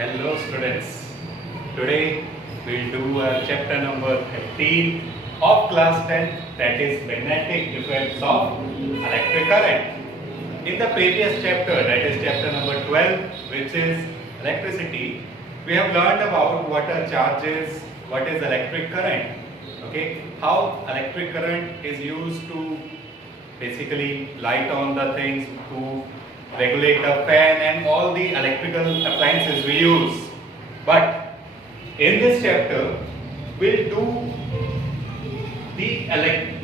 Hello students. Today we'll do chapter number 13 of class 10, that is magnetic effects of electric current. In the previous chapter, that is chapter number 12, which is electricity, we have learned about what are charges, what is electric current, okay, how electric current is used to basically light on the things, to regulate a fan and all the electrical appliances we use. But in this chapter, we'll do the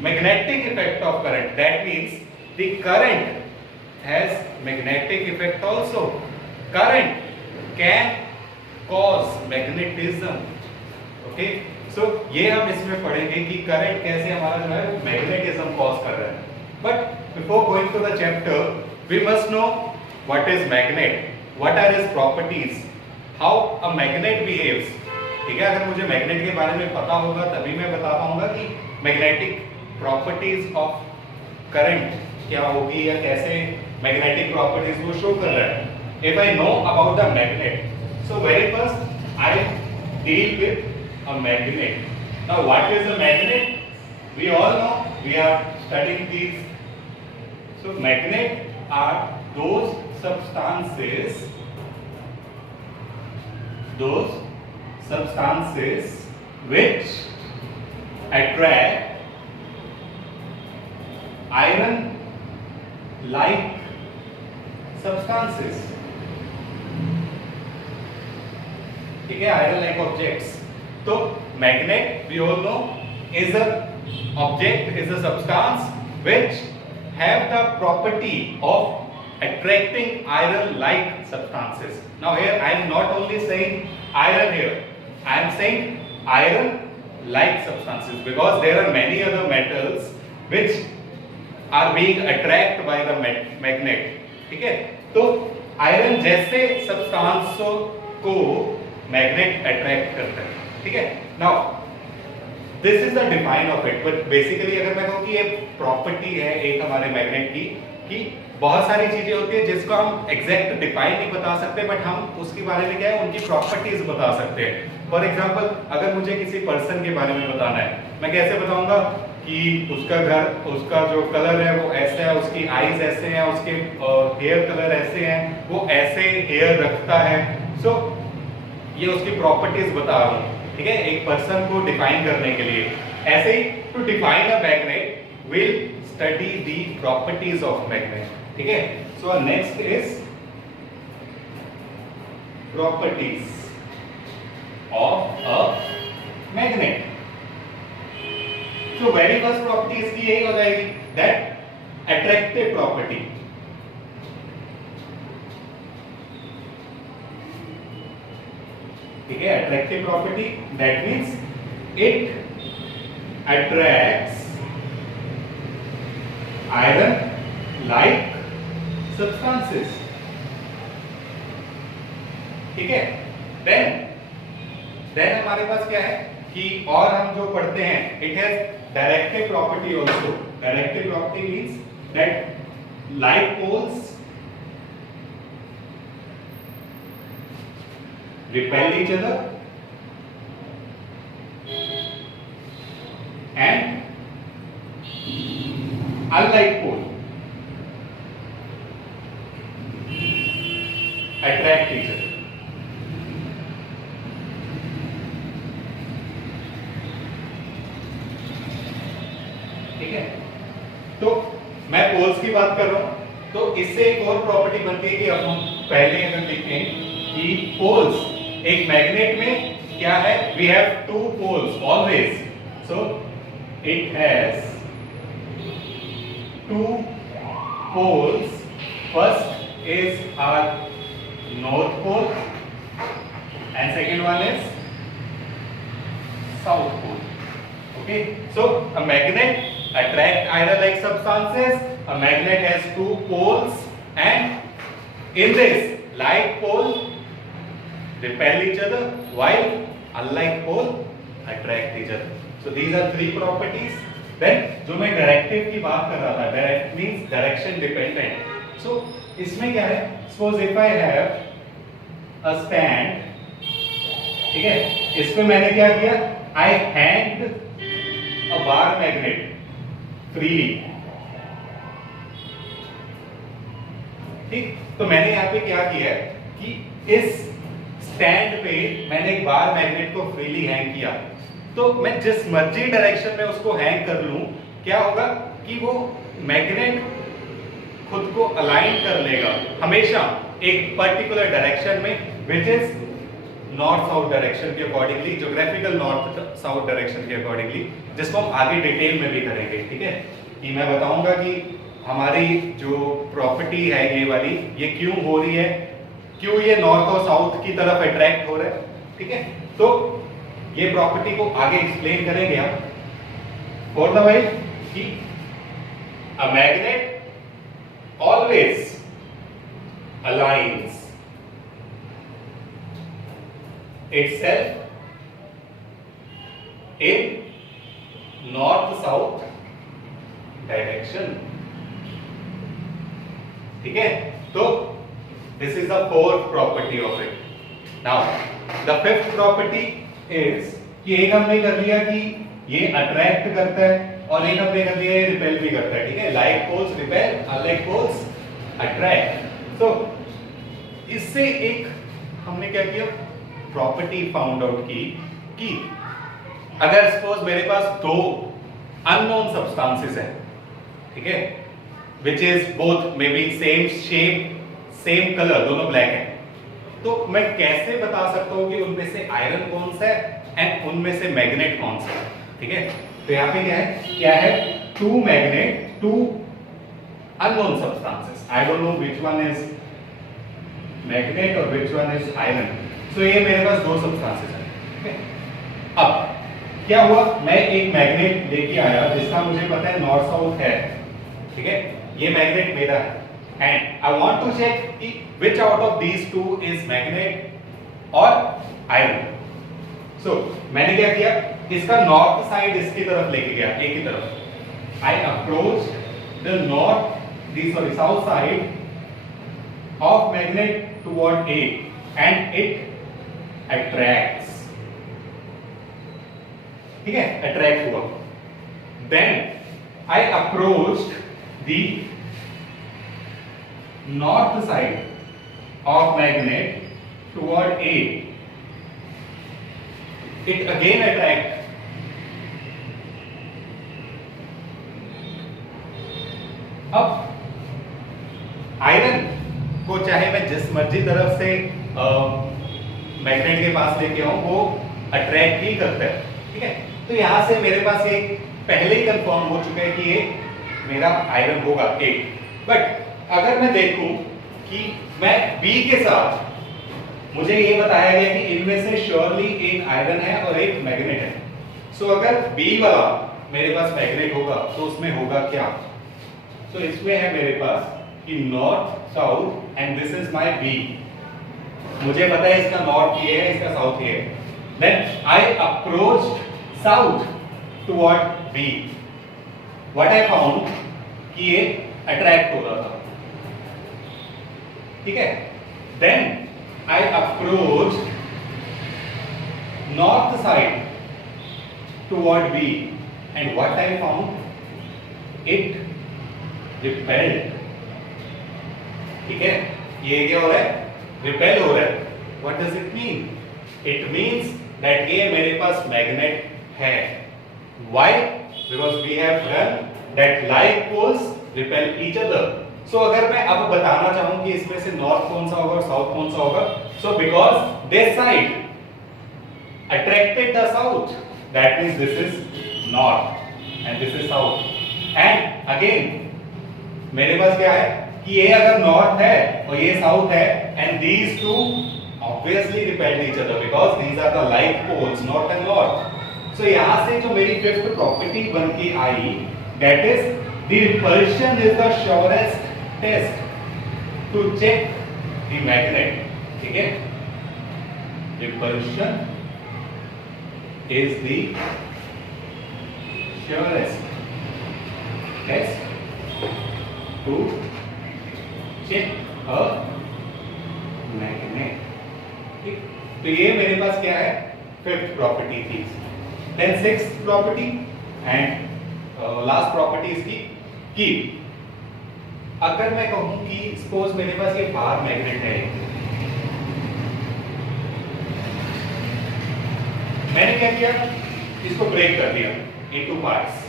magnetic effect of current. That means the current has magnetic effect also. Current can cause magnetism. Okay, so ये हम इसमें पढ़ेंगे कि current कैसे हमारा जो है magnetism cause कर रहा है. But before going to the chapter, we must know what is magnet, what are its properties, how a magnet behaves. ठीक है, अगर मुझे मैग्नेट के बारे में पता होगा तभी मैं बता पाऊंगा कि मैग्नेटिक प्रॉपर्टीज ऑफ करंट क्या होगी या कैसे मैग्नेटिक प्रॉपर्टीज वो शो कर रहा है. If I know about the magnet, so very first I deal with a magnet. Now what is a magnet? We all know, we are studying these. So magnet are those substances which attract iron like substances. ठीक है, iron like objects. तो magnet we all know is a object, is a substance which have the property of attracting iron like substances. Now here I am not only saying iron here, I am saying iron like substances because there are many other metals which are being attracted by the magnet. ठीक है, तो iron जैसे सब्सटेंसों को magnet attract करता है. ठीक है, now this is the define of it. But basically अगर मैं कहूँ कि ये प्रॉपर्टी है एक हमारे मैग्नेट की, कि बहुत सारी चीजें होती है जिसको हम एग्जैक्ट डिफाइन नहीं बता सकते, बट हम उसके बारे में क्या है उनकी प्रॉपर्टीज बता सकते हैं. फॉर एग्जांपल अगर मुझे किसी पर्सन के बारे में बताना है, मैं कैसे बताऊंगा कि उसका घर, उसका जो कलर है वो ऐसा है, उसकी आईज ऐसे हैं, उसके हेयर कलर ऐसे हैं, वो ऐसे हेयर रखता है. सो ये उसकी प्रॉपर्टीज बता रहा हूँ. ठीक है, एक पर्सन को डिफाइन करने के लिए. ऐसे ही to define a magnet will study the properties of magnet. ठीक है, so next is properties of a magnet. So very first property इसकी यही हो जाएगी, दैट अट्रैक्टिव प्रॉपर्टी. ठीक है, attractive property that means it attracts iron like substances. ठीक है, देन हमारे पास क्या है कि और हम जो पढ़ते हैं, it has directive property also. Directive property means that like poles repel each other and unlike pole attract each other. ठीक है, तो मैं पोल्स की बात कर रहा हूं, तो इससे एक और प्रॉपर्टी बनती है कि अब हम पहले अगर देखें कि पोल्स एक मैग्नेट में क्या है, we have two poles always. So it has two poles. First is our north pole and second one is south pole. Okay, so a magnet attract iron like substances. A magnet has two poles and in this like pole repel each other while unlike pole attract each other. So these are three properties. Then जो मैं directive की बात कर रहा था, direct means direction dependent. सो इसमें क्या है, suppose if I have a stand, ठीक है, इस पे मैंने क्या किया, आई हैंग्ड अ बार मैग्नेट फ्रीली, ठीक। तो मैंने यहाँ पे क्या किया है कि इस स्टैंड पे मैंने एक बार मैग्नेट को फ्रीली हैंग किया, तो मैं जिस मर्जी डायरेक्शन में उसको हैंग कर लूं, क्या होगा कि वो मैग्नेट खुद को अलाइन कर लेगा हमेशा एक पर्टिकुलर डायरेक्शन में, which is north south direction के accordingly, geographical north south direction के अकॉर्डिंगली, जिसको हम आगे डिटेल में भी करेंगे, ठीक है। कि मैं बताऊंगा कि हमारी जो प्रॉपर्टी है ये वाली, ये क्यों हो रही है, क्यों ये नॉर्थ और साउथ की तरफ अट्रैक्ट हो रहा है, ठीक है। तो ये प्रॉपर्टी को आगे एक्सप्लेन करेंगे हम। फॉर द वाइल कि a magnet always aligns itself in north south direction, ठीक है। तो this is the fourth property of it. Now the fifth property is कि एक हमने कर लिया कि ये अट्रैक्ट करता है और एक हमने कर लिया रिपेल भी करता है, ठीक है। Like poles repel, unlike poles attract. तो इससे एक हमने क्या किया, प्रॉपर्टी फाउंड आउट की कि अगर सपोज मेरे पास दो अननोन सब्सटेंसेस है, ठीक है, which is both may be same shape same colour, दोनों ब्लैक है, तो मैं कैसे बता सकता हूं कि उनमें से आयरन कौन सा है एंड उनमें से मैग्नेट कौन सा है, ठीक है। तो यहाँ पे क्या है two magnet, two unknown substances, I don't know which one is magnet और which one is iron. So ये मेरे पास दो सब्सटेंसेस हैं, ठीक है। अब क्या हुआ, मैं एक मैग्नेट लेके आया जिसका मुझे पता है नॉर्थ साउथ है, ठीक है, ये मैग्नेट मेरा है, and I want to check कि which out of these two is magnet और आयरन। सो मैंने क्या किया, इसका नॉर्थ साइड इसकी तरफ लेके गया, ए की तरफ। I approach the south side of magnet toward A and it attracts, ठीक है, अट्रैक्ट हुआ। Then I approached the north side of magnet toward A, it again attract, अब आयरन को चाहे मैं जिस मर्जी तरफ से मैग्नेट के पास लेके आऊं वो अट्रैक्ट ही करता है, ठीक है। तो यहां से मेरे पास एक पहले ही कंफर्म हो चुका है कि ये मेरा आयरन होगा एक। बट अगर मैं देखूं कि मैं बी के साथ, मुझे ये बताया गया कि इनमें से श्योरली एक आयरन है और एक मैग्नेट है। सो अगर बी वाला मेरे पास मैग्नेट होगा तो उसमें होगा क्या, तो इसमें है मेरे पास कि north south and this is my B, मुझे पता है इसका नॉर्थ ये है, इसका साउथ ये है। Then I approached south toward B, what I found कि ये अट्रैक्ट हो रहा था, ठीक है। Then I approached north side toward B and what I found, it repelled, ठीक है। ये क्या हो रहा है, repel हो रहा है। What does it mean? It means that ये मेरे पास मैग्नेट है। Why? Because we have done that like poles repel each other. सो अगर मैं अब बताना चाहूं कि इसमें से नॉर्थ कौन सा होगा और साउथ कौन सा होगा, so because this side attracted the south, that means this is north and this is south. And again मेरे पास क्या है कि ये अगर नॉर्थ है और ये साउथ है and these two obviously repelled each other because these are the like poles, north and north. So यहां से जो मेरी फिफ्थ प्रॉपर्टी बन के आई, that is the repulsion is the surest test to check the magnet, ठीक है। Repulsion is the surest test to check a magnet. ठीक, तो ये मेरे पास क्या है, फिफ्थ प्रॉपर्टी थी। Then sixth property and last property इसकी की। अगर मैं कहूं कि सपोज मेरे पास ये बार मैग्नेट है, मैंने क्या किया, इसको ब्रेक कर दिया इनटू पार्ट्स।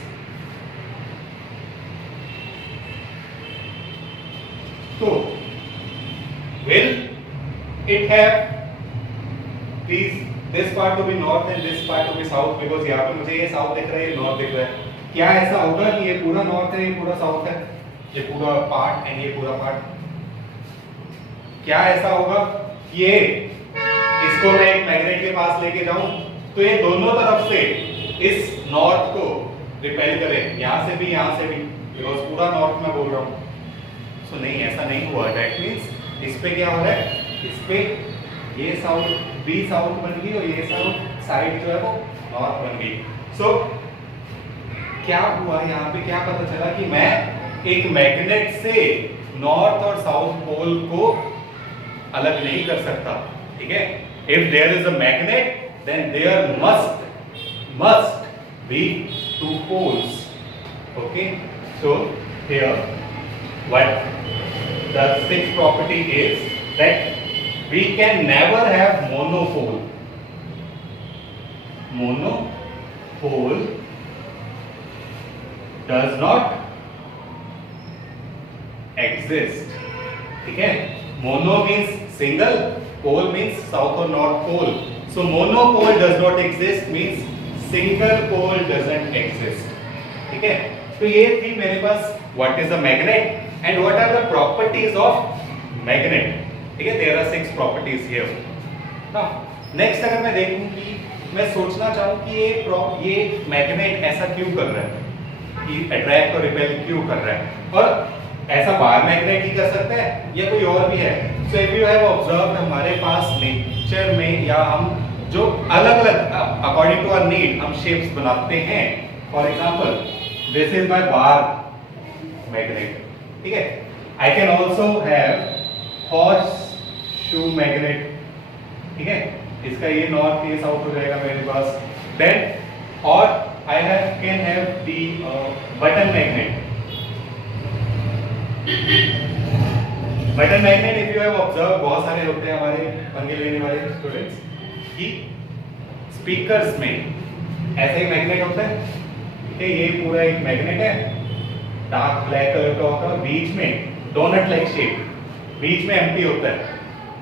तो will it have this part to be north and this part to be south, because यहाँ पे मुझे ये साउथ दिख रहा है, ये नॉर्थ दिख रहा है। क्या ऐसा होगा कि ये पूरा नॉर्थ है, ये पूरा साउथ है, ये पूरा पार्ट एंड ये पूरा पार्ट? क्या ऐसा होगा कि ये इसको मैं एक मैग्नेट के पास लेके जाऊं तो ये दोनों तरफ से इस नॉर्थ को रिपेल करे, यहाँ से भी यहाँ से भी, बिकॉज पूरा नॉर्थ में बोल रहा हूँ। सो नहीं, ऐसा नहीं हुआ। दैट मीन्स इस पे क्या हो रहा है, इस पे ये साउथ बी साउथ बन गई और ये साउथ साइड जो है वो नॉर्थ बन गई। सो क्या हुआ यहाँ पे, क्या पता चला कि मैं एक मैग्नेट से नॉर्थ और साउथ पोल को अलग नहीं कर सकता। ठीक है, if there is a magnet then there must be two poles. Okay, so here what the sixth property is that we can never have monopole. Monopole does not exist. ठीक है, mono means single, pole means south or north pole. So monopole does not exist means single pole doesn't exist. ठीक है, तो ये थी मेरे पास what is a magnet and what are the properties of magnet. ठीक है, there are 6 properties here. Now next अगर मैं देखूं कि मैं सोचना चाहूं कि ये मैग्नेट ऐसा क्यों कर रहा है, कि अट्रैक्ट और रिपेल क्यों कर रहा है, और ऐसा बार मैग्नेट ही कर सकता है या कोई और भी है। So if you have observed, हमारे पास नेचर में या हम जो अलग अलग अकॉर्डिंग टू आवर नीड हम शेप्स बनाते हैं। For example this is my bar magnet. ठीक है, I can also have horse shoe magnet. ठीक है, इसका ये नॉर्थ ये साउथ हो जाएगा मेरे पास। देन और I can have the button magnet. Button magnet if you have observe, बहुत सारे होते हैं हमारे पंगे लेने वाले स्टूडेंट्स कि स्पीकर्स में ऐसे ही मैग्नेट होता है। ठीक है, ये पूरा एक मैग्नेट है, डार्क ब्लैक कलर का होता है, बीच में डोनट लाइक शेप, बीच में एम्प्टी होता है।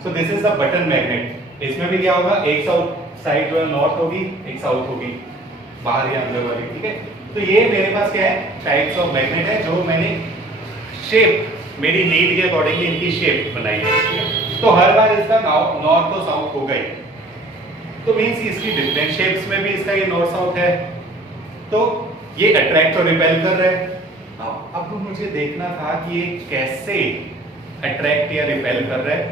So this is the button magnet. इसमें भी क्या होगा, एक साउथ साइड जो है नॉर्थ होगी, एक साउथ होगी, बाहर या अंदर वाली। ठीक है, तो ये मेरे पास क्या है, टाइप्स ऑफ मैग्नेट है जो मैंने शेप मेरी नीड के अकॉर्डिंगली इनकी शेप बनाई है। तो हर बार इसका नॉर्थ और साउथ होगा ही, तो मींस इसकी डिफरेंट शेप्स में भी इसका ये नॉर्थ साउथ है, तो ये अट्रैक्ट और रिपेल कर रहा है। अब मुझे देखना था कि ये कैसे अट्रैक्ट या रिपेल कर रहा है,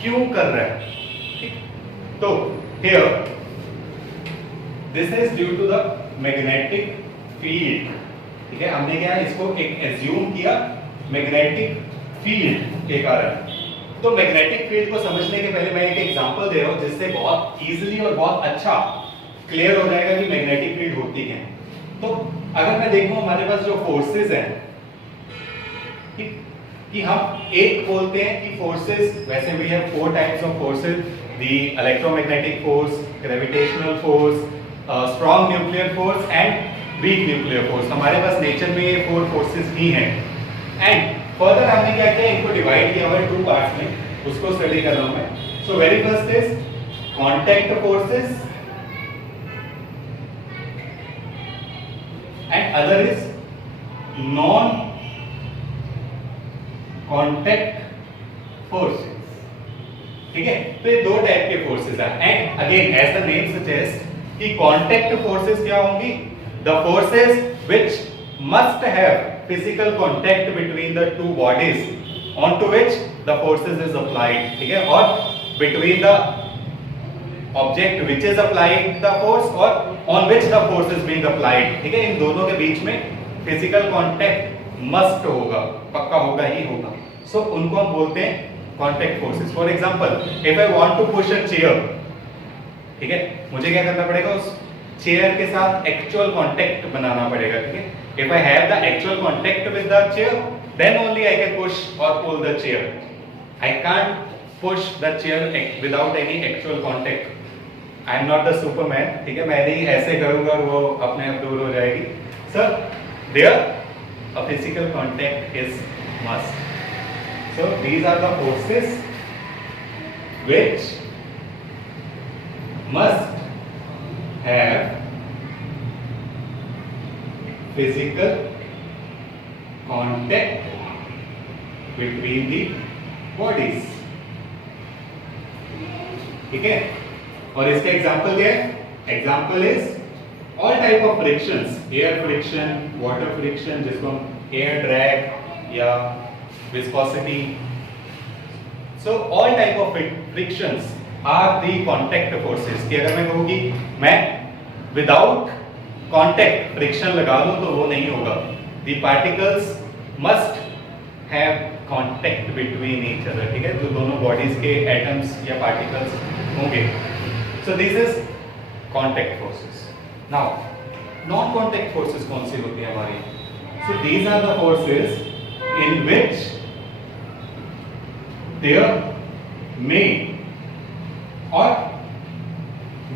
क्यों कर रहा है। ठीक, तो here this is due to the magnetic field. ठीक है, हमने क्या इसको एक एज्यूम किया मैग्नेटिक फील्ड के कारण। तो मैग्नेटिक फील्ड को समझने के पहले मैं एक एग्जांपल दे रहा हूं जिससे बहुत इजीली और बहुत अच्छा क्लियर हो जाएगा कि मैग्नेटिक फील्ड होती है। तो अगर मैं देखूं हमारे पास जो फोर्सेस हैं, कि हम एक बोलते हैं कि फोर्सेस, वैसे भी है 4 types of forces, the electromagnetic force, gravitational force, strong nuclear force and weak nuclear force. हमारे पास नेचर में ये 4 फोर्सेस ही हैं। एंड फर्दर हमने क्या किया, इनको डिवाइड किया हुआ है 2 पार्ट्स में, उसको स्टडी कर रहा हूं मैं। सो very first is contact forces and other is non contact forces. ठीक है, तो ये 2 टाइप के फोर्सेस हैं। And again as the name suggest कि कांटेक्ट फोर्सेस क्या होंगी, the forces which must have physical contact between the 2 bodies on to which the forces is applied. ठीक है, और between the object which is applying the force और on which the force is being applied। ठीक है, इन दोनों के बीच में physical contact must होगा, पक्का होगा ही होगा। सो उनको हम बोलते हैं contact forces. For example if I want to push a chair, ठीक है, मुझे क्या करना पड़ेगा, उस चेयर के साथ एक्चुअल कांटेक्ट बनाना पड़ेगा. ठीक है, if I have the actual contact with the chair then only I can push or pull the chair. I can't push the chair without any actual contact. I am not the superman. ठीक है, मैं नहीं ऐसे करूंगा और वो अपने आप दूर हो जाएगी. Sir there a physical contact is must. So these are the forces which must have physical contact between the bodies. ठीक है, और इसका एग्जाम्पल क्या है? Example is all type of frictions, air friction, water friction जिसको हम air drag या viscosity. So all type of frictions are the contact forces. कि अगर मैं कहूँ कि मैं विदाउट कॉन्टैक्ट फ्रिक्शन लगा दूं तो वो नहीं होगा. The particles must have contact between each other. ठीक है, जो दोनों बॉडीज के एटम्स या पार्टिकल्स होंगे. So this is contact forces. Now non contact forces कौन सी होती है हमारी? So these are the forces in which there may or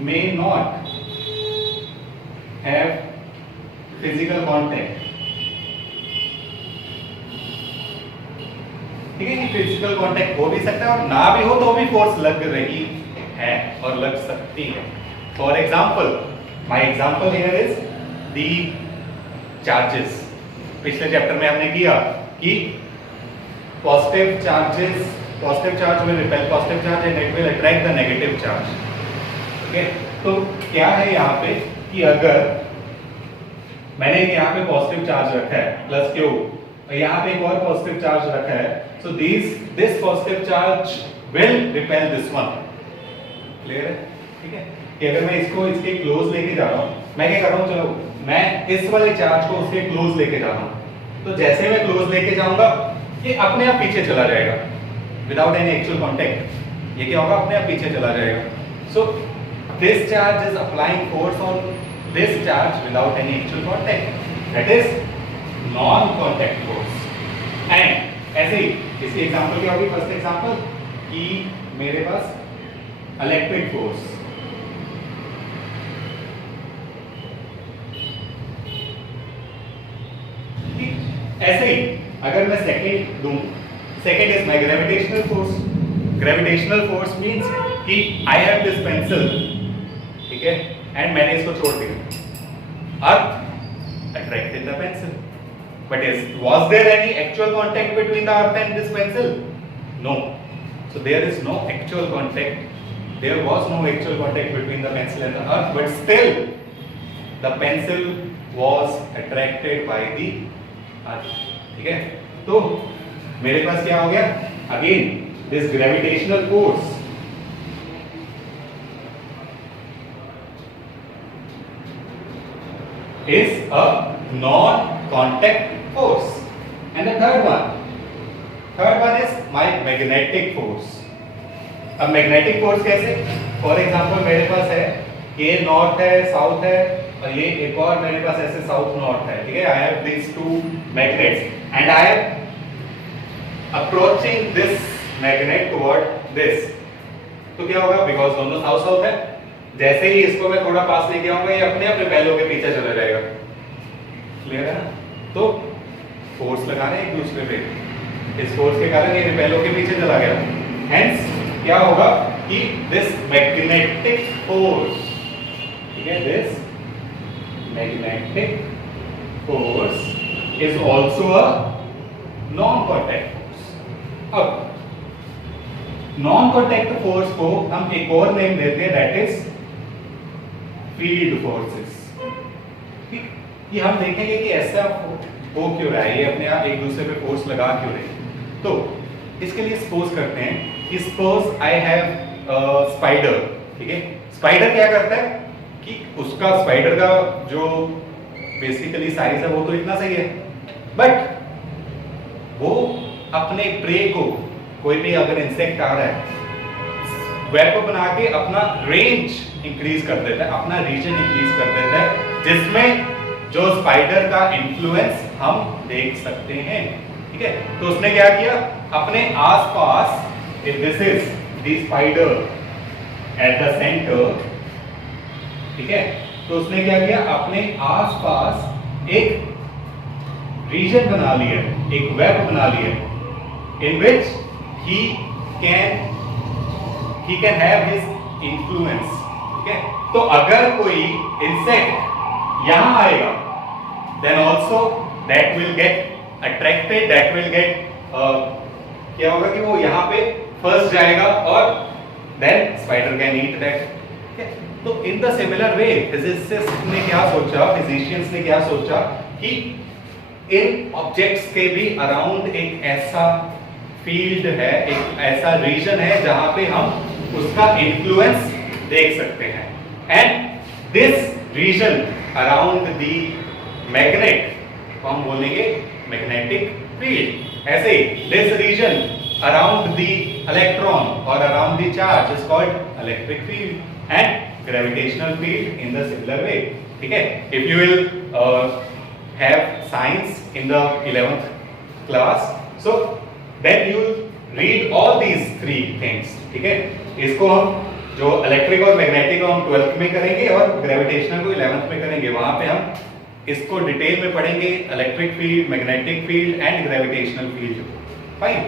may not have physical contact. ठीक है, कि फिजिकल कांटेक्ट हो भी सकता है और ना भी हो तो भी फोर्स लग रही है और लग सकती है. For example, my example here is the charges. पिछले चैप्टर में हमने किया कि positive charge will repel positive charge and it will attract the negative charge. ठीक है, तो क्या है यहाँ पे कि अगर मैंने यहाँ पे पॉजिटिव चार्ज रखा है प्लस क्यू और यहाँ पे एक और पॉजिटिव चार्ज रखा है, so this positive charge will repel this one. Clear है? ठीक है, कि अगर मैं इसको इसके क्लोज लेके जा रहा हूँ, मैं क्या कर रहा हूँ, चलो मैं इस वाले चार्ज को उसके क्लोज लेके जा रहा हूँ, तो जैसे मैं क्लोज लेके जाऊंगा ये अपने आप पीछे चला जाएगा विदाउट एनी एक्चुअल कांटेक्ट. ये क्या होगा, अपने आप पीछे चला जाएगा. So this charge is applying force on this charge without any actual contact. That is non contact force. And ऐसे ही इसकी एग्जांपल क्या होगी? फर्स्ट एग्जांपल कि मेरे पास इलेक्ट्रिक फोर्स, ऐसे ही अगर मैं सेकंड दूं, second is my gravitational force. Gravitational force means कि आई हैव दिस पेंसिल, ठीक है, एंड मैंने इसको छोड़ दिया. Earth attracted the pencil, but was there any actual contact between the earth and this pencil? No. So there is no actual contact. There was no actual contact between the pencil and the earth, but still the pencil was attracted by the earth. ठीक है, तो मेरे पास क्या हो गया? Again, this gravitational force is a non-contact force. And the third one is my magnetic force. अब magnetic force कैसे? फॉर एग्जांपल मेरे पास है ये नॉर्थ है, साउथ है, और ये एक और मेरे पास ऐसे साउथ नॉर्थ है. ठीक है, I have this two magnets and I am approaching this magnet toward this. तो क्या होगा? बिकॉज दोनों साउथ साउथ है, जैसे ही इसको मैं थोड़ा पास लेके आऊंगा ये अपने आप रिपेल होकर पीछे चला जाएगा. क्लियर है ना? तो फोर्स लगा रहे हैं एक दूसरे पे, इस फोर्स के कारण ये रिपेल होकर पीछे चला गया. हेंस क्या होगा कि दिस मैग्नेटिक फोर्स, ठीक है, this magnetic force is also a non contact force. अब नॉन कॉन्टैक्ट फोर्स को हम एक और नेम देते हैं, दैट इज फील्ड फोर्सेस. ठीक, ये हम देखेंगे कि ऐसा हो क्यों रहा है, ये अपने आप एक दूसरे पे फोर्स लगा क्यों रहे. तो इसके लिए सपोज करते हैं कि सपोज आई हैव स्पाइडर. ठीक है, स्पाइडर क्या करता है कि उसका स्पाइडर का जो बेसिकली साइज है वो तो इतना सही है, बट वो अपने प्रे को कोई भी अगर इंसेक्ट आ रहा है, वेब बना के अपना रेंज इंक्रीज कर देता है, अपना रीजन इंक्रीज कर देता है, जिसमें जो स्पाइडर का इन्फ्लुएंस हम देख सकते हैं। ठीक है, तो उसने क्या किया, अपने आसपास, if this is the spider at the centre, ठीक है, तो उसने क्या किया, अपने आसपास एक रीजन बना लिया, एक वेब बना लिया, इन विच he can have his influence। ठीक है, तो अगर कोई इंसेक्ट यहां आएगा, then also that will get attracted, that will get क्या होगा कि वो यहां पे फंस जाएगा और then spider can eat that। ठीक है, तो in the similar way physicists ने क्या सोचा, physicians ने क्या सोचा कि इन ऑब्जेक्ट्स के भी अराउंड एक ऐसा फील्ड है, एक ऐसा रीजन है जहां पे हम उसका इन्फ्लुएंस देख सकते हैं। And this region around the magnet को हम बोलेंगे मैग्नेटिक फील्ड। ऐसे ही this region around the electron और around the charge is called electric field and gravitational field in the similar way. ठीक है, if you will have science in the 11th class, so then you will read all these three things। ठीक है, इसको हम जो electric और magnetic को हम 12th में करेंगे और ग्रेविटेशनल को 11th में करेंगे। वहां पे हम इसको डिटेल में पढ़ेंगे, electric field, magnetic field and gravitational field. Fine,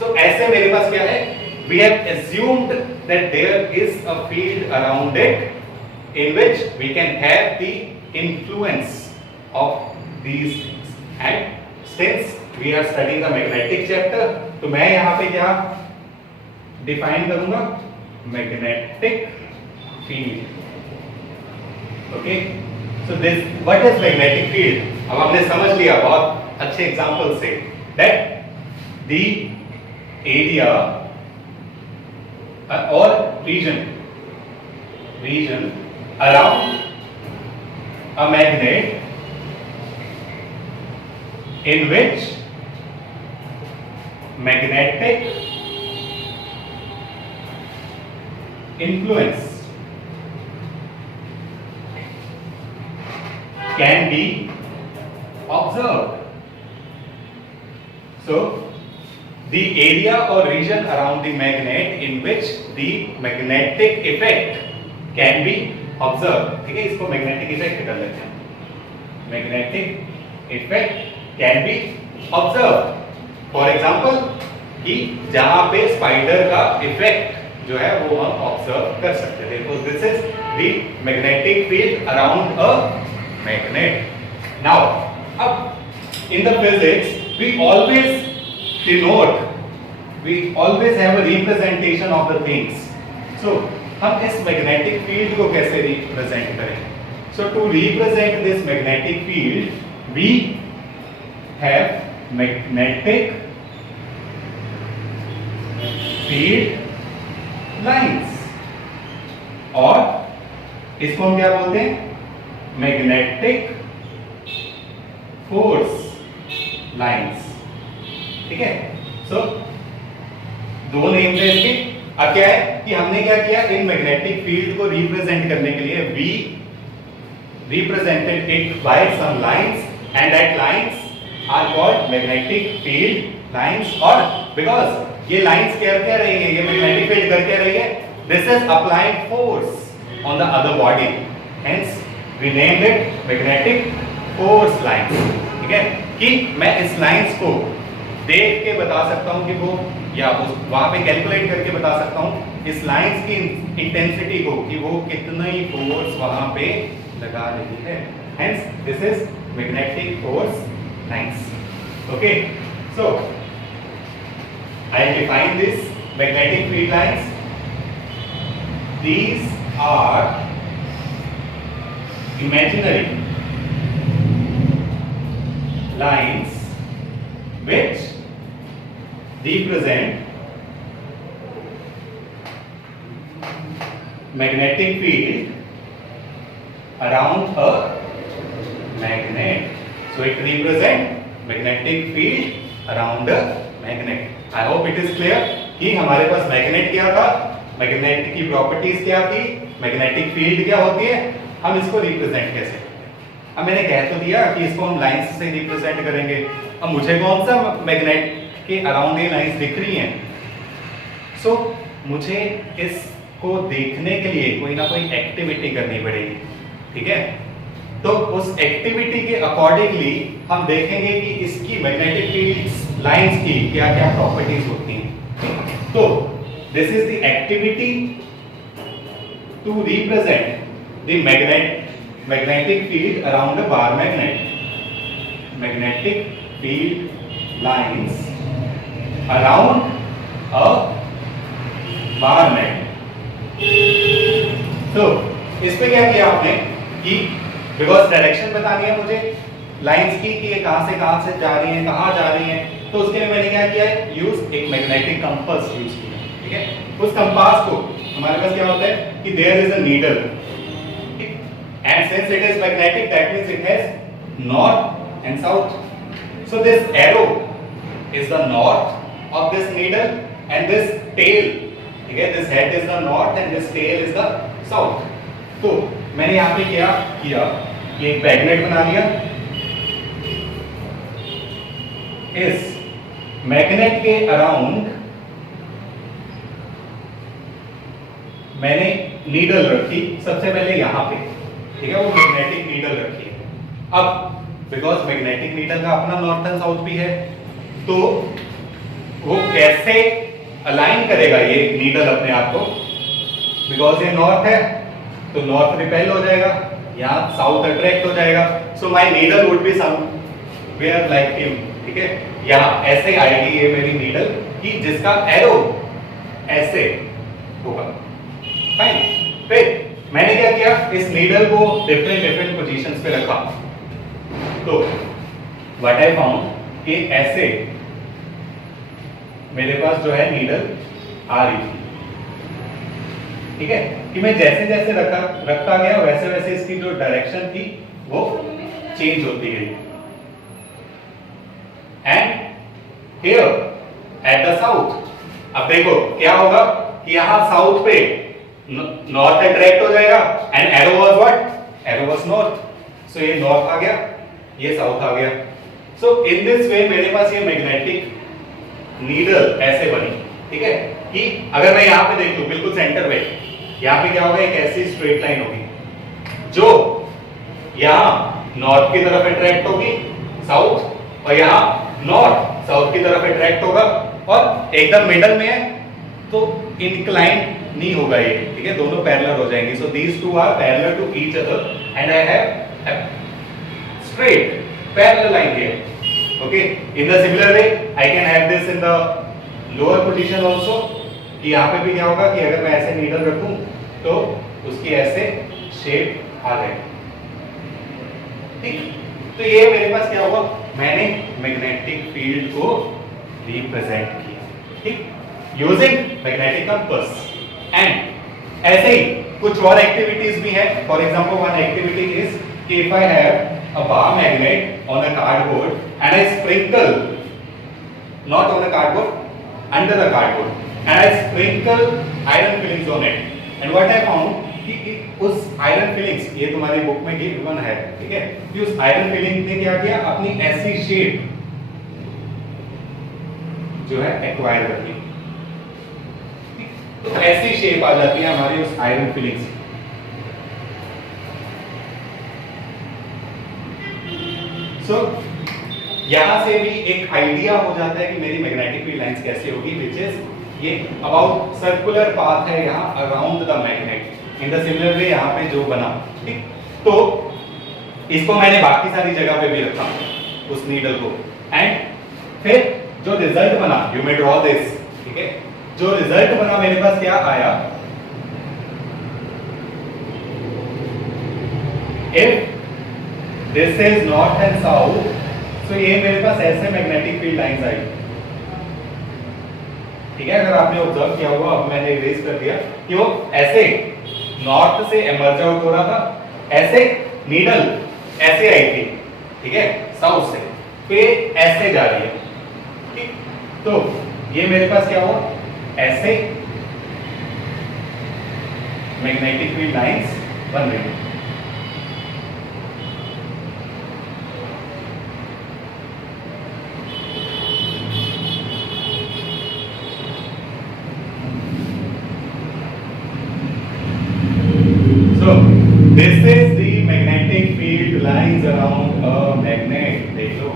so ऐसे मेरे पास क्या है, we have assumed that there is a field around it in which we can have the influence of these things, and since we are studying the magnetic chapter, तो मैं यहाँ पे क्या डिफाइन करूंगा, magnetic field. Okay, so this what is magnetic field. अब हमने समझ लिया बहुत अच्छे एग्जांपल से that the area or region around a magnet in which magnetic influence can be observed। So the area or region around the magnet in which the magnetic effect can be observed। ठीक है, इसको magnetic effect कर लेते हैं। Magnetic effect can be observed। For example, कि जहां पे spider का इफेक्ट जो है वो हम ऑब्जर्व कर सकते थे। तो this is the magnetic field around a magnet. Now अब in the physics we always have a representation of the things. So हम इस मैग्नेटिक फील्ड को कैसे रिप्रेजेंट करें? So to represent this magnetic field we have magnetic field lines, और इसको हम क्या बोलते हैं, मैग्नेटिक फोर्स लाइंस। ठीक है, सो दो नेम है इसके। अब क्या है कि हमने क्या किया, इन मैग्नेटिक फील्ड को रिप्रेजेंट करने के लिए we represented it by some lines and that lines are called magnetic field lines। और because ये lines क्या रही है, ये magnetic field कर क्या रही है, this is applying force on the other body, hence we named it magnetic force lines। ठीक है, कि मैं इस lines को देख के बता सकता हूं कि वो, या उस वहां पे कैलकुलेट करके बता सकता हूं इस लाइंस की इंटेंसिटी को कि वो कितनी फोर्स वहां पे लगा रही है। hence this is magnetic force lines। Okay, so I define this magnetic field lines। These are imaginary lines which represent magnetic field around a magnet। So it represents magnetic field around a magnet। I hope it is clear। कि हमारे पास magnet क्या था, magnet की properties क्या थी, magnetic field क्या होती है, हम इसको रिप्रेजेंट कैसे करते हैं। अब मैंने कह तो दिया कि इसको हम लाइंस से रिप्रेजेंट करेंगे। अब मुझे कौन सा मैग्नेट के अराउंड ये लाइंस दिख रही हैं, सो मुझे इसको देखने के लिए कोई ना कोई एक्टिविटी करनी पड़ेगी, ठीक है। तो उस एक्टिविटी के अकॉर्डिंगली हम देखेंगे कि इसकी मैग्नेटिक फील्ड लाइंस की क्या क्या प्रॉपर्टीज होती हैं। तो this is the activity to represent the magnetic field around a bar magnet. Magnetic field lines around a bar magnet. तो इस पे क्या किया आपने कि बिकॉज डायरेक्शन बतानी है मुझे लाइंस की कि ये कहां से जा रही हैं, कहां जा रही हैं, तो उसके लिए मैंने क्या किया है, यूज एक मैग्नेटिक कंपास यूज किया, ठीक है। उस कंपास को हमारे पास क्या होता है कि there is a needle, and since it is magnetic that means it has north and south. So this arrow is the north of this needle and this tail, ठीक है, this head is the north and this tail is the south. तो मैंने यहां पे क्या किया कि एक मैग्नेट बना लिया, इस मैग्नेट के अराउंड मैंने नीडल रखी सबसे पहले यहां पे, ठीक है, वो मैग्नेटिक नीडल रखी है। अब बिकॉज मैग्नेटिक नीडल का अपना नॉर्थ एंड साउथ भी है, तो वो कैसे अलाइन करेगा ये नीडल अपने आप को, बिकॉज ये नॉर्थ है तो नॉर्थ रिपेल हो जाएगा, यहाँ साउथ अट्रैक्ट हो जाएगा, so my needle would be somewhere like him, ठीक है। यहाँ ऐसे आएगी ये मेरी नीडल कि जिसका एरो ऐसे होगा, फाइन। फिर मैंने क्या किया, इस नीडल को डिफरेंट पोजीशंस पे रखा, तो व्हाट आई फाउंड कि ऐसे मेरे पास जो है नीडल आ रही थी, ठीक है, कि मैं जैसे जैसे रखता गया वैसे वैसे इसकी जो डायरेक्शन थी वो चेंज होती गई। And here at the south, अब देखो क्या होगा कि यहां साउथ पे नॉर्थ अट्रैक्ट हो जाएगा and arrow was what, arrow was north, so ये नॉर्थ आ गया, ये साउथ आ गया। सो इन दिस वे मेरे पास ये मैग्नेटिक नीडल ऐसे बनी, ठीक है, कि अगर मैं यहां पे देख लूं बिल्कुल सेंटर पे, यहां पे क्या होगा, एक ऐसी स्ट्रेट लाइन होगी जो यहां नॉर्थ की तरफ अट्रैक्ट होगी साउथ, और यहां नॉर्थ साउथ की तरफ अट्रैक्ट होगा, और एकदम मिडल में है तो इंक्लाइन नहीं होगा ये, ठीक है, दोनों पैरेलल हो जाएंगे। So these two are parallel to each other and I have straight parallel line here, okay, in the similar way I can have this in the lower position also, कि यहाँ पे भी क्या होगा कि अगर मैं ऐसे नीडल रखूं तो उसकी ऐसे शेप आ जाएगी, ठीक। तो ये मेरे पास क्या हुआ, मैंने मैग्नेटिक फील्ड को रिप्रेजेंट किया, ठीक, यूजिंग मैग्नेटिक कंपास। एंड ऐसे ही कुछ और एक्टिविटीज भी है। For example one activity is कि if I have a bar magnet on a cardboard and I sprinkle, not on a cardboard, under the cardboard, and I sprinkle iron fillings on it, and what I found कि उस iron fillings, ये तुम्हारी book में given है, ठीक है, कि उस iron filling ने क्या किया, अपनी ऐसी शेप जो है एक्वायर कर ली, तो ऐसी शेप आ जाती है हमारी उस iron fillings। सो यहां से भी एक आइडिया हो जाता है कि मेरी मैग्नेटिक फील्ड लाइंस कैसे होगी, विच इज ये अबाउट सर्कुलर पाथ है यहां around the magnet. In the similar वे यहां पे जो बना, ठीक, तो इसको मैंने बाकी सारी जगह पे भी रखा उस नीडल को, एंड फिर जो रिजल्ट बना, यू मे ड्रॉ दिस, ठीक है, जो रिजल्ट बना मेरे पास क्या आया, if this is north and south, तो ये मेरे पास ऐसे मैग्नेटिक फील्ड लाइंस आई, ठीक है। अगर आपने ऑब्जर्व किया होगा, अब मैंने इरेज कर दिया कि वो ऐसे नॉर्थ से इमर्ज आउट हो रहा था, ऐसे नीडल ऐसे आई थी, ठीक है, साउथ से, फिर ऐसे जा रही है, ठीक। तो ये मेरे पास क्या हुआ, ऐसे मैग्नेटिक फील्ड लाइंस बन रही हैं। So this is the magnetic field lines around a magnet। देख लो,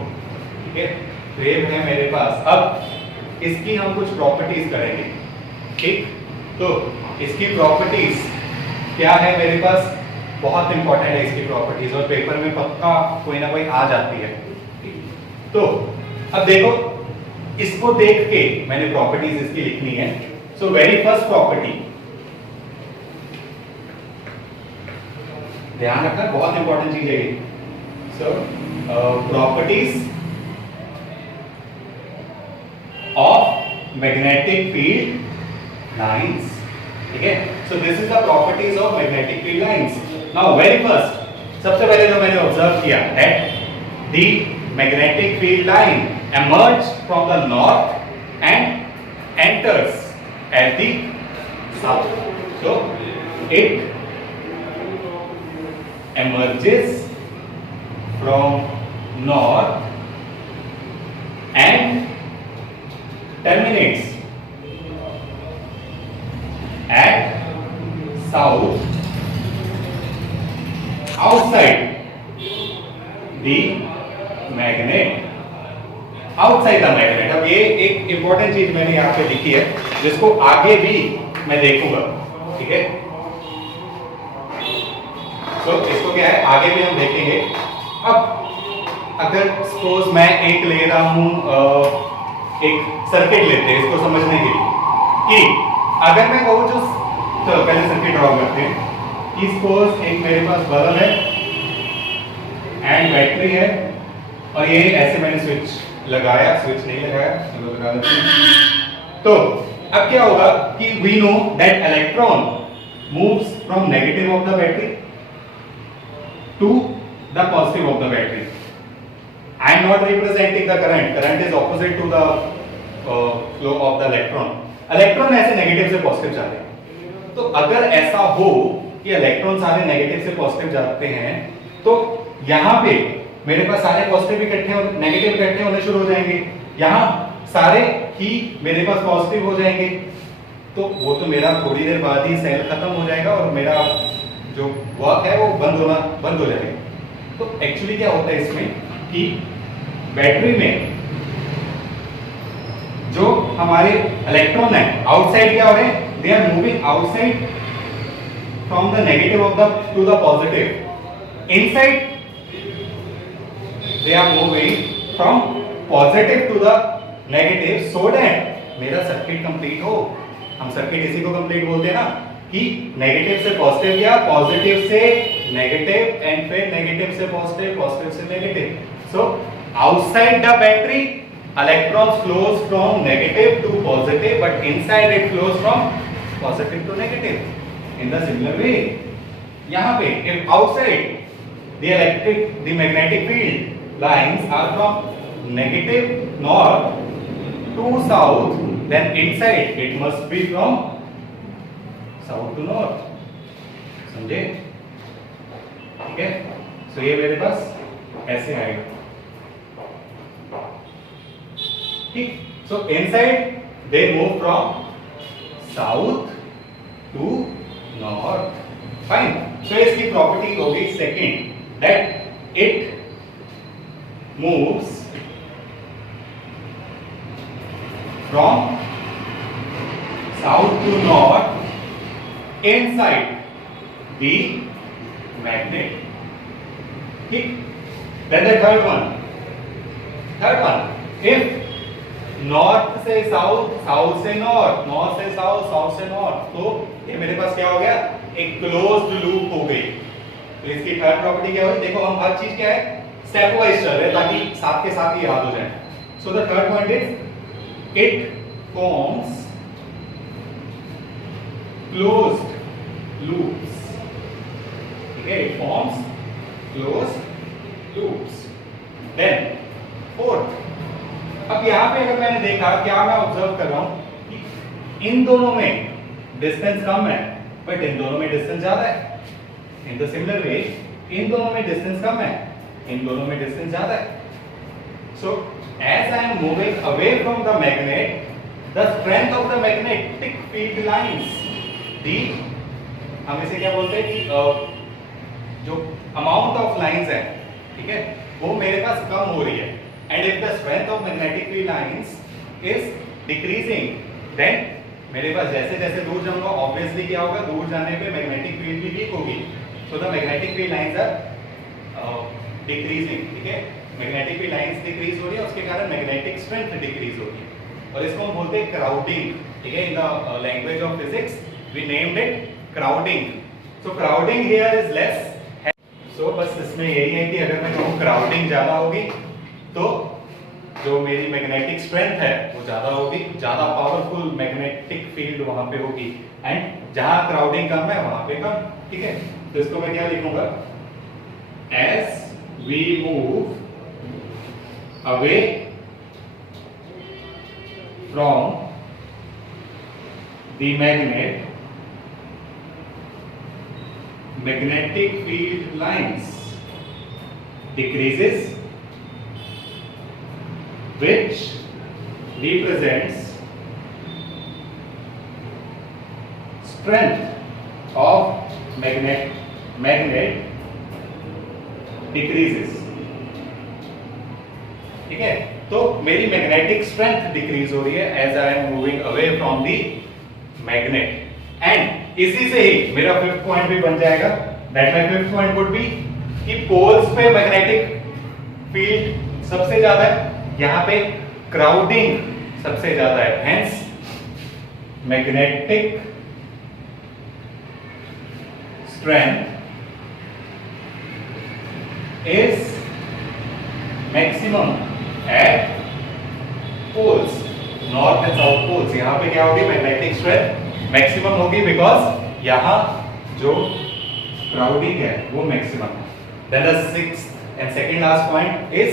ठीक है, तो ये है मेरे पास। अब इसकी हम कुछ प्रॉपर्टीज करेंगे, ठीक। तो इसकी प्रॉपर्टीज क्या है मेरे पास, बहुत इंपॉर्टेंट है इसकी प्रॉपर्टीज, और पेपर में पक्का कोई ना कोई आ जाती है। तो अब देखो, इसको देख के मैंने प्रॉपर्टीज इसकी लिखनी है। सो वेरी फर्स्ट प्रॉपर्टी, ध्यान रखना, बहुत इंपॉर्टेंट चीज है ये। So properties of magnetic field lines, ठीक है। So this is the properties of magnetic field lines. Now very first, सबसे पहले जो मैंने ऑब्जर्व किया that the magnetic field line emerge from the north and enters at the south. So it emerges from north and terminates at south outside the magnet, outside the magnet. अब ये एक important चीज मैंने यहाँ पे लिखी है जिसको आगे भी मैं देखूंगा, ठीक है। तो इसको क्या है, आगे भी हम देखेंगे। अब अगर सपोज मैं एक ले रहा हूं, एक सर्किट लेते हैं इसको समझने के लिए, कि अगर मैं कहूँ जो, चलो पहले सर्किट ड्रॉ करते हैं कि सपोज एक मेरे पास बल्ब है एंड बैटरी है, और ये ऐसे मैंने स्विच लगाया, स्विच नहीं लगाया, चलो लगा देते हैं। तो अब क्या होगा कि we know that electron moves from negative of the battery to the positive of the battery. I am not representing the current, current is opposite to the flow of the electron. Electron ऐसे negative से positive जाते हैं। तो अगर ऐसा हो कि electron सारे नेगेटिव से पॉजिटिव जाते हैं, तो यहां पे मेरे पास सारे पॉजिटिव इकट्ठे, नेगेटिव इकट्ठे होने शुरू हो जाएंगे, यहाँ सारे ही मेरे पास पॉजिटिव हो जाएंगे। तो वो तो मेरा थोड़ी देर बाद ही सेल खत्म हो जाएगा और मेरा जो वर्क है वो बंद हो जाएगा। तो एक्चुअली क्या होता है इसमें कि बैटरी में जो हमारे इलेक्ट्रॉन है आउटसाइड क्या हो रहे हैं, they are moving outside from the negative of the to the positive, inside they are moving from positive to the negative, so that मेरा सर्किट कंप्लीट हो। हम सर्किट इसी को कंप्लीट बोलते हैं ना, कि नेगेटिव से पॉजिटिव या पॉजिटिव से नेगेटिव एंड फिर नेगेटिव से पॉजिटिव, पॉजिटिव से negative. So outside the battery electrons flows from negative to positive, but inside it flows from positive to negative. In the similar way, यहाँ पे if outside the magnetic field lines are from negative north to south, then inside it must be from south to north. समझे? ठीक है? So ये मेरे पास ऐसे आएगा। ठीक? So inside they move from south to north. Fine. So इसकी property होगी second, that it moves from south to north inside the magnet. ठीक? Then the third one, if north से south, south से north, north से south, south से north, तो ये मेरे पास क्या हो गया, एक क्लोज्ड लूप हो गई। तो इसकी थर्ड प्रॉपर्टी क्या होगी, देखो हम हर चीज क्या है स्टेप वाइज चल रहे ताकि साथ के साथ ही याद हो जाए। So the third point is it forms closed loops. ठीक है, it forms closed loops. Then fourth, अब यहां पे अगर मैंने देखा, क्या मैं ऑब्जर्व कर रहा हूं कि इन दोनों में डिस्टेंस कम है बट इन दोनों में डिस्टेंस ज्यादा है। इन द सिमिलर वे इन दोनों में डिस्टेंस कम है, इन दोनों में डिस्टेंस ज्यादा है। So as I am moving away from the magnet, the strength of the magnetic field lines, the हम इसे क्या बोलते हैं कि जो अमाउंट ऑफ लाइंस है, ठीक है, वो मेरे पास कम हो रही है। And if the strength of magnetic field lines is decreasing, then मेरे पास जैसे जैसे दूर जाऊंगा ऑब्वियसली क्या होगा, दूर जाने पे मैग्नेटिक फील्ड भी वीक होगी। So the magnetic field lines are decreasing, ठीक है, मैग्नेटिक फील्ड लाइंस डिक्रीज हो रही है, उसके कारण मैग्नेटिक स्ट्रेंथ डिक्रीज हो रही है। और इसको हम बोलते हैं क्राउडिंग, ठीक है, in the language of physics we named it crowding. So crowding here is less. So बस इसमें यही है कि अगर मैं कहूँ क्राउडिंग ज्यादा होगी तो जो मेरी मैग्नेटिक स्ट्रेंथ है वो ज्यादा होगी, ज्यादा पावरफुल मैग्नेटिक फील्ड वहां पे होगी। एंड जहां क्राउडिंग कम है वहां पे कम, ठीक है। तो इसको मैं क्या लिखूंगा, as we move away from the magnet, magnetic field lines decreases, which represents strength of magnet decreases, ठीक है। तो मेरी मैग्नेटिक स्ट्रेंथ डिक्रीज हो रही है as I am moving away from the magnet. And इसी से ही मेरा फिफ्थ पॉइंट भी बन जाएगा, that my fifth point would be कि पोल्स पे मैग्नेटिक फील्ड सबसे ज्यादा है, यहां पे क्राउडिंग सबसे ज्यादा है, hence magnetic strength is maximum at poles, north and south poles. यहां पे क्या होगी, मैग्नेटिक स्ट्रेंथ मैक्सिमम होगी बिकॉज यहां जो क्राउडिंग है वो मैक्सिमम है। Then the sixth and second last point is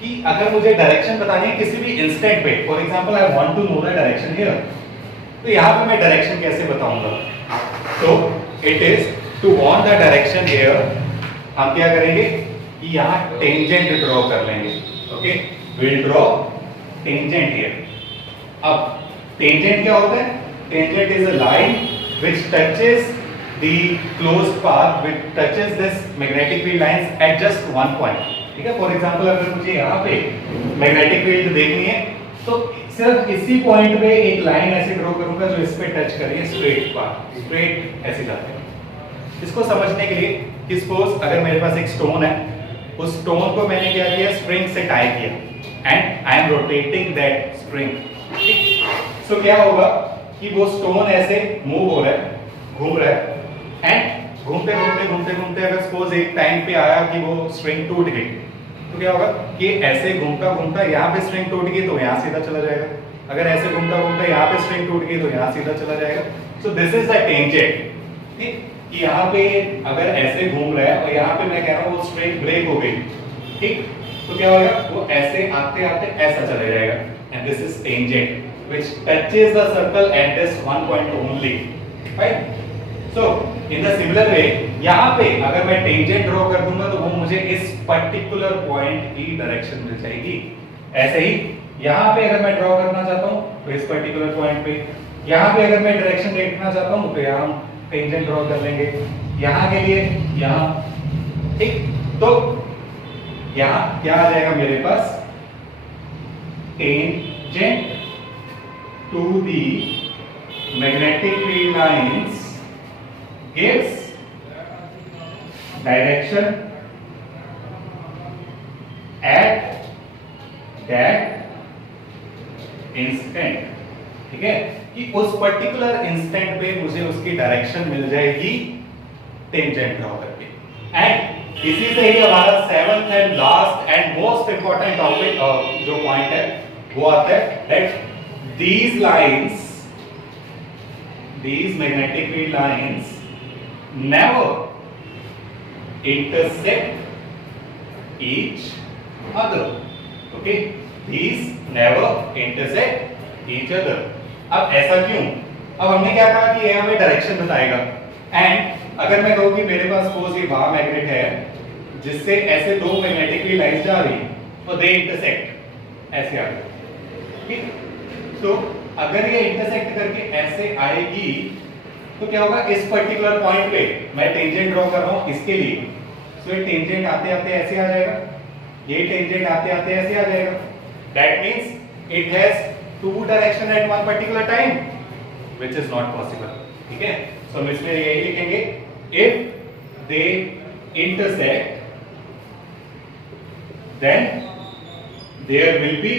कि अगर मुझे डायरेक्शन बतानी है किसी भी इंस्टेंट पे, for example I want to know the direction here, तो यहां पे मैं डायरेक्शन कैसे बताऊंगा। तो it is to want the direction here, हम क्या करेंगे कि यहां टेंजेंट ड्रॉ कर लेंगे, okay, will draw tangent here. अब टेंजेंट क्या होता है, tangent is a line which touches the closed path, which touches this magnetic field lines at just one point, ठीक है। फॉर एग्जांपल अगर मुझे यहाँ पे मैग्नेटिक फील्ड देखनी है तो सिर्फ इसी पॉइंट पे एक लाइन ऐसे ड्रॉ करूंगा जो इस पे टच करिए, स्ट्रेट पाथ, स्ट्रेट ऐसे जाते हैं। इसको समझने के लिए कि सपोज अगर मेरे पास एक स्टोन है, उस स्टोन को मैंने क्या किया, स्प्रिंग से टाई किया and I am rotating that spring, ठीक। सो क्या होगा कि वो स्टोन ऐसे मूव हो रहा है, घूम रहा है, एंड घूमते घूमते घूमते घूमते अगर सपोज एक टाइम पे आया कि वो स्ट्रिंग टूट गई, तो क्या होगा कि ऐसे घूमता घूमता यहाँ पे स्ट्रिंग टूट गई तो यहाँ सीधा चला जाएगा, अगर ऐसे घूमता घूमता यहाँ पे स्ट्रिंग टूट गई तो यहाँ सीधा चला जाएगा। सो दिस इज द टेंजेंट, ठीक, कि यहाँ पे अगर ऐसे घूम रहा है और यहाँ पे मैं कह रहा हूँ वो स्ट्रिंग ब्रेक हो गई, ठीक, तो क्या होगा, वो ऐसे आते आते ऐसा चला जाएगा, and this is tangent which touches the circle at this one point only, right? So in the similar way, यहाँ पे अगर मैं टेंजेंट ड्रॉ कर दूंगा तो वो मुझे इस पर्टिकुलर पॉइंट की डायरेक्शन मिल जाएगी। ऐसे ही यहाँ पे अगर मैं ड्रॉ करना चाहता हूँ तो इस पर्टिकुलर पॉइंट पे, यहाँ पे अगर मैं डायरेक्शन देखना चाहता हूँ तो यहाँ हम टेंजेंट ड्रॉ कर लेंगे, यहाँ के लिए यहाँ, ठीक। तो यहाँ क्या आ जाएगा मेरे पास, tangent to the magnetic field lines gives direction at that instant, ठीक है, कि उस पर्टिकुलर इंस्टेंट पे मुझे उसकी डायरेक्शन मिल जाएगी टेंजेंट ड्रॉ करके। एंड इसी से ही हमारा seventh and last and most important topic जो पॉइंट है वो आता है that these lines, these magnetic field lines never intersect each other, okay, these never intersect each other, अब ऐसा क्यों? अब हमने क्या कहा कि ये हमें डायरेक्शन बताएगा, एंड अगर मैं कहूँ कि मेरे पास सपोज ये वहां मैग्नेट है जिससे ऐसे दो मैग्नेटिकली लाइंस जा रही हैं और दे इंटरसेक्ट ऐसे आ गए, ठीक? तो अगर ये इंटरसेक्ट करके ऐसे आएगी तो क्या होगा, इस पर्टिकुलर पॉइंट पे मैं टेंजेंट ड्रॉ कर रहा हूं इसके लिए, सो ये टेंजेंट आते आते ऐसे आ जाएगा, ये टेंजेंट आते आते ऐसे आ जाएगा। That means it has two direction at one particular time which is not possible, ठीक है? सो हम इसमें यही लिखेंगे, if they intersect then there will be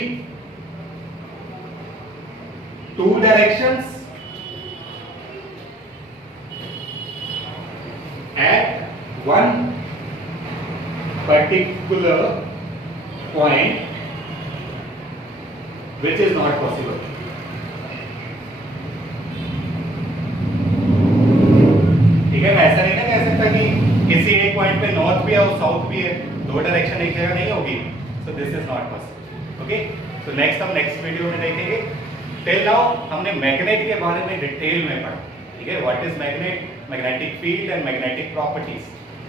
two directions at one particular point which is not possible. ठीक है, मैं ऐसा नहीं ना कह सकता कि किसी एक पॉइंट पे नॉर्थ भी है और साउथ भी है, दो डायरेक्शन एक जगह नहीं होगी, सो this is not possible. Okay, so next हम नेक्स्ट वीडियो में देखेंगे। टिल नाउ हमने मैग्नेट के बारे में डिटेल में पढ़ा, ठीक है? What is magnet, magnetic field and magnetic properties,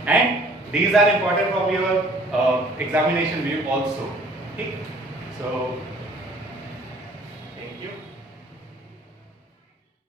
and these are important from your examination view also, ठीक? सो